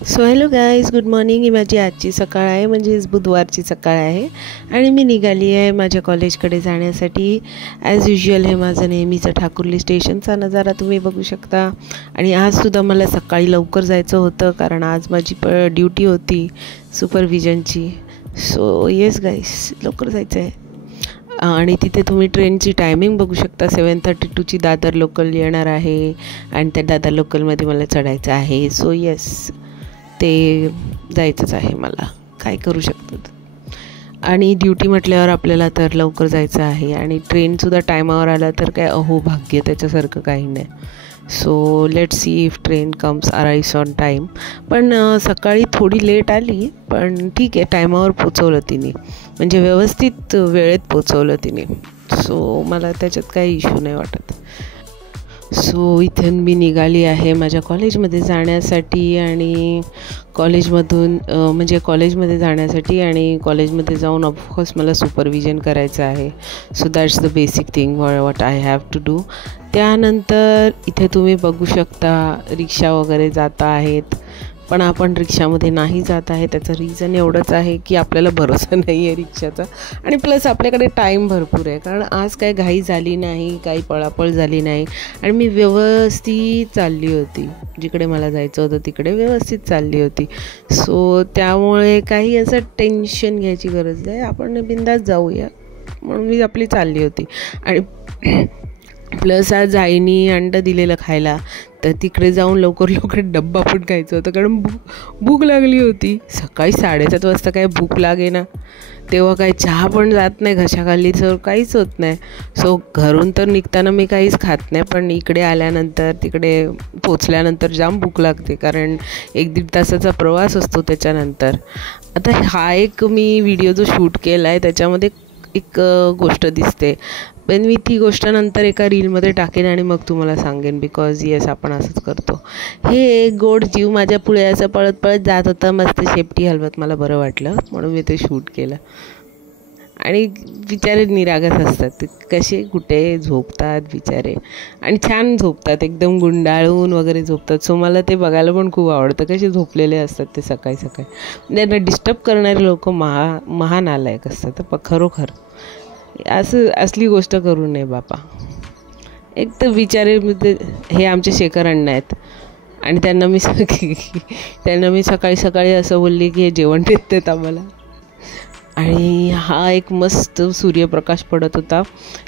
So hello guys, good morning. ही माझी आजची सकाळ आहे, म्हणजेच बुधवारची सकाळ आहे आणि मी निघाली आहे माझ्या कॉलेजकडे जाण्यासाठी. ॲज युज्युअल हे माझं नेहमीचं ठाकुर्ली स्टेशनचा नजारा तुम्ही बघू शकता. आणि आजसुद्धा मला सकाळी लवकर जायचं होतं, कारण आज माझी ड्युटी होती सुपरविजनची. सो येस गाईज, लवकर जायचं आहे. आणि तिथे तुम्ही ट्रेनची टायमिंग बघू शकता. 7:32ची दादर लोकल येणार आहे आणि त्या दादर लोकलमध्ये मला चढायचं आहे. सो येस, ते जायचंच आहे मला, काय करू शकतो. आणि ड्युटी म्हटल्यावर आपल्याला तर लवकर जायचं आहे आणि ट्रेनसुद्धा टायमावर आला तर काय अहो भाग्य, त्याच्यासारखं काही नाही. So let see if train comes arrives on time. पण सकाळी थोडी लेट आली, पण ठीक आहे, टायमावर पोचवलं तिने, म्हणजे व्यवस्थित वेळेत पोचवलं तिने. सो मला त्याच्यात काही इश्यू नाही वाटत. सो इथून मी निघाली आहे माझ्या कॉलेजमध्ये जाण्यासाठी आणि कॉलेजमध्ये जाण्यासाठी आणि कॉलेजमध्ये जाऊन ऑफकोर्स मला सुपरविजन करायचं आहे. So that's the basic thing what I have to do. त्यानंतर इथे तुम्ही बघू शकता रिक्षा वगैरे जात आहेत, पण आपण रिक्षामध्ये नाही जात आहे. त्याचं रिझन एवढंच आहे की आपल्याला भरोसा नाही आहे रिक्षाचा, आणि प्लस आपल्याकडे टाईम भरपूर आहे, कारण आज काही घाई झाली नाही, काही पळापळ झाली नाही आणि मी व्यवस्थित चालली होती. जिकडे मला जायचं होतं तिकडे व्यवस्थित चालली होती. सो त्यामुळे काही असं टेन्शन घ्यायची गरज नाही, आपण बिंदास जाऊया म्हणून मी आपली चालली होती. आणि प्लस आज आईनी अंडं दिलेलं खायला, तर तिकडे जाऊन लवकर डब्बा पण खायचं होतं, कारण भूक लागली होती. सकाळी 7:30 वाजता काय भूक लागे ना, तेव्हा काही चहा पण जात नाही घशाखाली, तर काहीच होत नाही. सो घरून तर निघताना मी काहीच खात नाही, पण इकडे आल्यानंतर, तिकडे पोचल्यानंतर जाम भूक लागते, कारण 1-1.5 तासाचा प्रवास असतो. त्याच्यानंतर आता हा एक मी व्हिडिओ जो शूट केला आहे त्याच्यामध्ये एक गोष्ट दिसते, पण मी ती गोष्ट नंतर एका रीलमध्ये टाकेन आणि मग तुम्हाला सांगेन, बिकॉज येस आपण असंच करतो. हे एक गोड जीव माझ्या पुढे असं पळत पळत जात होतं, मस्त शेपटी हलवत. मला बरं वाटलं म्हणून मी ते शूट केलं. आणि बिचारे निरागस असतात, कसे कुठे झोपतात बिचारे, आणि छान झोपतात, एकदम गुंडाळून वगैरे झोपतात. सो मला ते बघायला पण खूप आवडतं, कसे झोपलेले असतात ते सकाळी सकाळी. त्यांना डिस्टर्ब करणारे लोक महान नालायक असतात खरोखर. असली गोष्ट करू नये बापा. एक तर बिचारे हे आमचे शेखर अण्णा आहेत, आणि त्यांना मी सकाळी सकाळी असं बोलली की हे जेवण देतात आम्हाला. आणि हा एक मस्त सूर्यप्रकाश पडत होता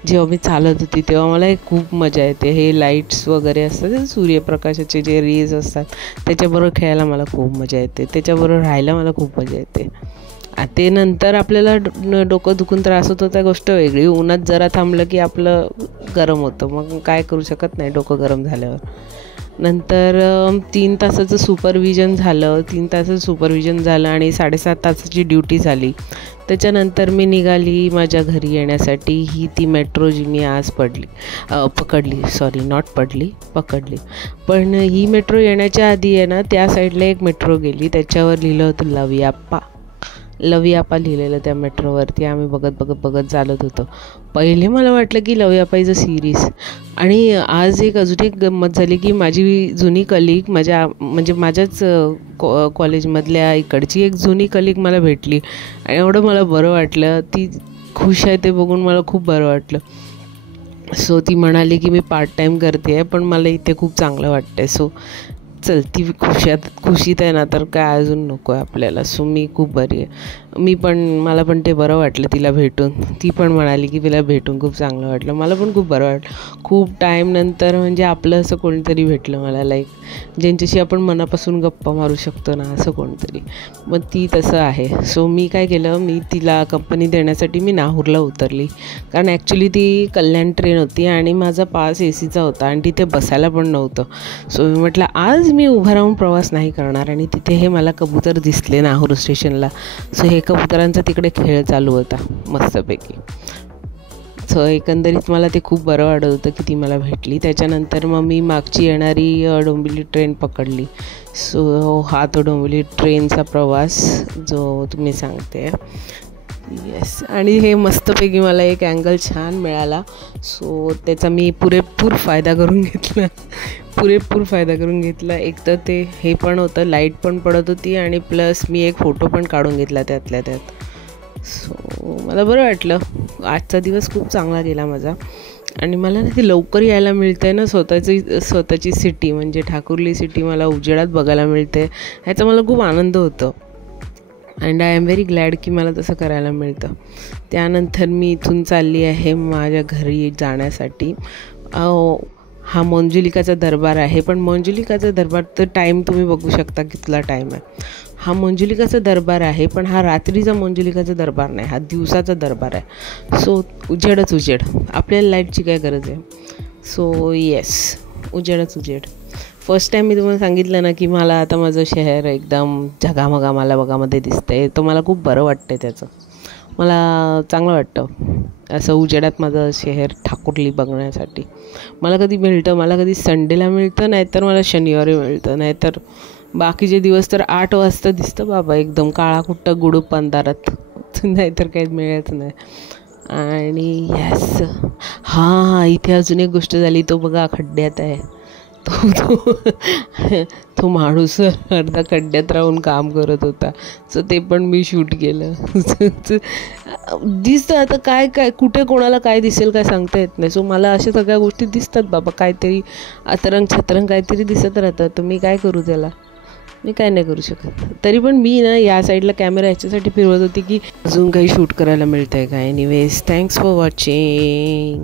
जेव्हा मी चालत होती, तेव्हा मला खूप मजा येते. हे लाईट्स वगैरे असतात, सूर्यप्रकाशाचे जे रेज असतात, त्याच्याबरोबर खेळायला मला खूप मजा येते, त्याच्याबरोबर राहायला मला खूप मजा येते. ते नंतर आपल्याला डोकं दुखून त्रास होतो, त्या गोष्ट वेगळी. उन्हात जरा थांबलं की आपलं गरम होतं, मग काय करू शकत नाही डोकं गरम झाल्यावर. नंतर 3 तासाचं सुपरविजन झालं आणि 7.5 तासाची ड्युटी झाली. त्याच्यानंतर मी निघाली माझ्या घरी येण्यासाठी. ती मेट्रो जी मी आज पकडली. पण ही मेट्रो येण्याच्या आधी आहे ना, त्या साईडला एक मेट्रो गेली, त्याच्यावर लिहिलं होतं लवियापा लिहिलेलं त्या मेट्रोवरती. आम्ही बघत चालत होतो. पहिले मला वाटलं की लवियापा इज अ सिरीज. आणि आज अजून एक गंमत झाली की माझी जुनी कलीग, माझ्याच कॉलेजमधल्या इकडची एक जुनी कलीग मला भेटली, आणि एवढं मला बरं वाटलं. ती खुश आहे ते बघून मला खूप बरं वाटलं. सो ती म्हणाली की मी पार्ट टाईम करते आहे, पण मला इथे खूप चांगलं वाटतं आहे. सो चल, ती खुशीत आहे ना, तर काय अजून नको आहे आपल्याला. सो मी खूप बरी आहे. मला पण ते बरं वाटलं तिला भेटून. ती पण म्हणाली की तिला भेटून खूप चांगलं वाटलं. मला पण खूप बरं वाटलं. खूप टाईम नंतर म्हणजे आपलं असं कोणीतरी भेटलं मला, लाईक ज्यांच्याशी आपण मनापासून गप्पा मारू शकतो ना, असं कोणतरी. मग ती तसं आहे. सो मी काय केलं, मी तिला कंपनी देण्यासाठी मी नाहूरला उतरली, कारण ॲक्च्युली ती कल्याण ट्रेन होती आणि माझा पास ACचा होता आणि तिथे बसायला पण नव्हतं. सो मी म्हटलं आज मी उभं राहून प्रवास नाही करणार. आणि तिथे हे मला कबूतर दिसले नाहूर स्टेशनला. सो हे कबुतरांचा तिकडे खेळ चालू होता मस्तपैकी. सो एकंदरीत मला ते खूप बरं वाटत होतं की ती मला भेटली. त्याच्यानंतर मग मी मागची येणारी डोंबिवली ट्रेन पकडली. सो हा तो डोंबिवली ट्रेनचा प्रवास जो तुम्ही सांगते. येस, आणि हे मस्तपैकी मला एक अँगल छान मिळाला, सो त्याचा मी पुरेपूर फायदा करून घेतला. एक तर ते हे पण होतं, लाईट पण पडत होती, आणि प्लस मी एक फोटो पण काढून घेतला त्यातल्या त्यात. सो मला बरं वाटलं. आजचा दिवस खूप चांगला गेला माझा. आणि मला ना ते लवकर यायला मिळतं आहे ना, स्वतःची सिटी म्हणजे ठाकुर्ली सिटी मला उजेडात बघायला मिळते, ह्याचा मला खूप आनंद होतो. And I am very glad की मला तसं करायला मिळतं. त्यानंतर मी इथून चालली आहे माझ्या घरी जाण्यासाठी. हा मंजुलिकाचा दरबार आहे, पण मंजुलिकाचा दरबार तर टाईम तुम्ही बघू शकता कितला टाईम आहे. हा मंजुलिकाचा दरबार आहे, पण हा रात्रीचा मंजुलिकाचा दरबार नाही, हा दिवसाचा दरबार आहे. सो उजेडच उजेड, आपल्याला लाईटची काय गरज आहे. सो येस, उजेडच उजेड. फर्स्ट टाईम मी तुम्हाला सांगितलं ना की मला आता माझं शहर एकदम झगामगा मला बघामध्ये दिसतं आहे, तर मला खूप बरं वाटतं आहे. त्याचं मला चांगलं वाटतं असं उजेडात माझं शहर ठाकुर्ली बघण्यासाठी. मला कधी संडेला मिळतं, नाहीतर मला शनिवारी मिळतं, नाहीतर बाकीचे दिवस तर 8 वाजता दिसतं बाबा एकदम काळाकुट्ट गुडूप अंधारात, नाहीतर काही मिळत नाही. आणि यस, हां, इथे अजून एक गोष्ट झाली, तो बघा खड्ड्यात आहे. तो माणूस अर्धा खड्ड्यात राहून काम करत होता, सो ते पण मी शूट केलं. दिसतं आता काय कुठे कोणाला काय दिसेल काय सांगता येत नाही. सो मला अशा सगळ्या गोष्टी दिसतात बाबा, काहीतरी अतरंग छतरंग काहीतरी दिसत राहतं, तर मी काय करू त्याला, मी काय नाही करू शकत. तरी पण मी ना या साईडला कॅमेरा ह्याच्यासाठी फिरवत होती की अजून काही शूट करायला मिळतं आहे का. Anyways, thanks for watching.